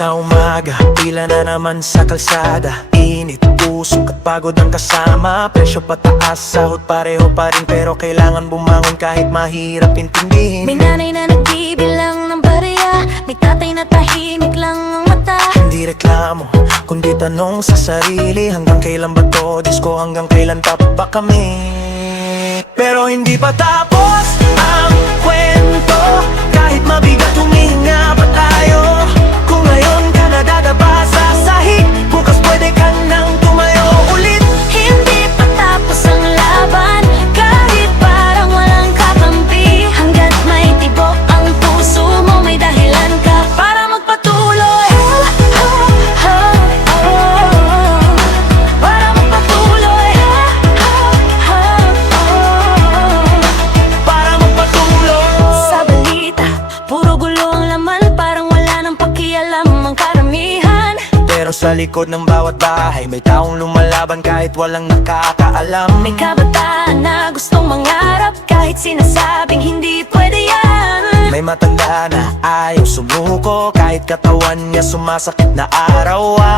sa umaga, pila na naman sa kalsada. Init, usok at pagod ang kasama. Presyo pataas, sahod pareho pa rin, pero kailangan bumangon kahit mahirap intindihin. May nanay na nagbibilang ng barya, may tatay na tahimik lang ang mata. Hindi reklamo, kundi tanong sa sarili, hanggang kailan ba to disco, hanggang kailan tapos kami. Pero hindi pa tapos ang kwento, kahit mabigat huminga pa tayo. Kung ngayon ka nadadapa sa sahig, bukas pwede ka nang tumayo ulit. Hindi pa tapos ang laban, kahit parang walang kakampi. Hanggat may tibok ang puso mo, may dahilan ka para magpatuloy. Para magpatuloy. Para magpatuloy. Sa balita, puro gulo ang laman, parang wala nang pakialam ang karamihan. Pero sa likod ng bawat bahay, may taong lumalaban kahit walang nakakaalam. May kabataan na gustong mangarap, kahit sinasabing hindi pwede yan. May matanda na ayaw sumuko, kahit katawan niya sumasakit na arawan.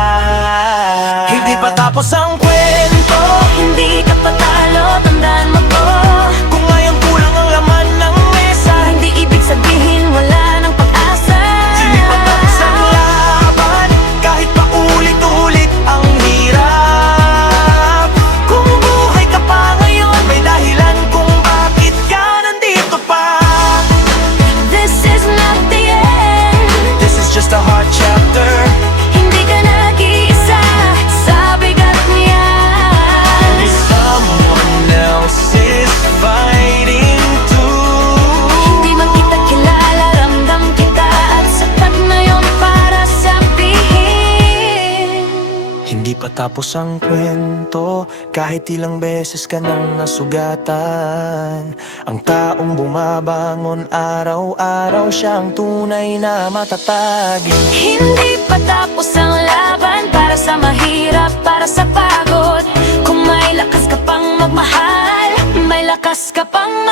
Hindi pa tapos ang kwento, Hindi ka patalo, tandaan mo to. kung ngayon kulang ang laman ng mesa. Hindi ibig sabihin wala ng pag-asa. Hindi pa tapos ang laban, kahit pa ulit-ulit ang hirap. Kung buhay ka pa ngayon, may dahilan kung bakit ka nandito pa. This is not the end. This is just a hard chapter. Hindi ka nag-iisa sa bigat niyan. Someone else is fighting too. Hindi man kita kilala, ramdam kita, at sapat na yun para sabihin. Hindi pa tapos ang kwento, kahit ilang beses ka nang nasugatan. Ang taong bumabangon araw-araw, siyang tunay na matatag. Hindi pa tapos ang laban, para sa mahirap, para sa pagod. Kung may lakas ka pang magmahal, may lakas ka pang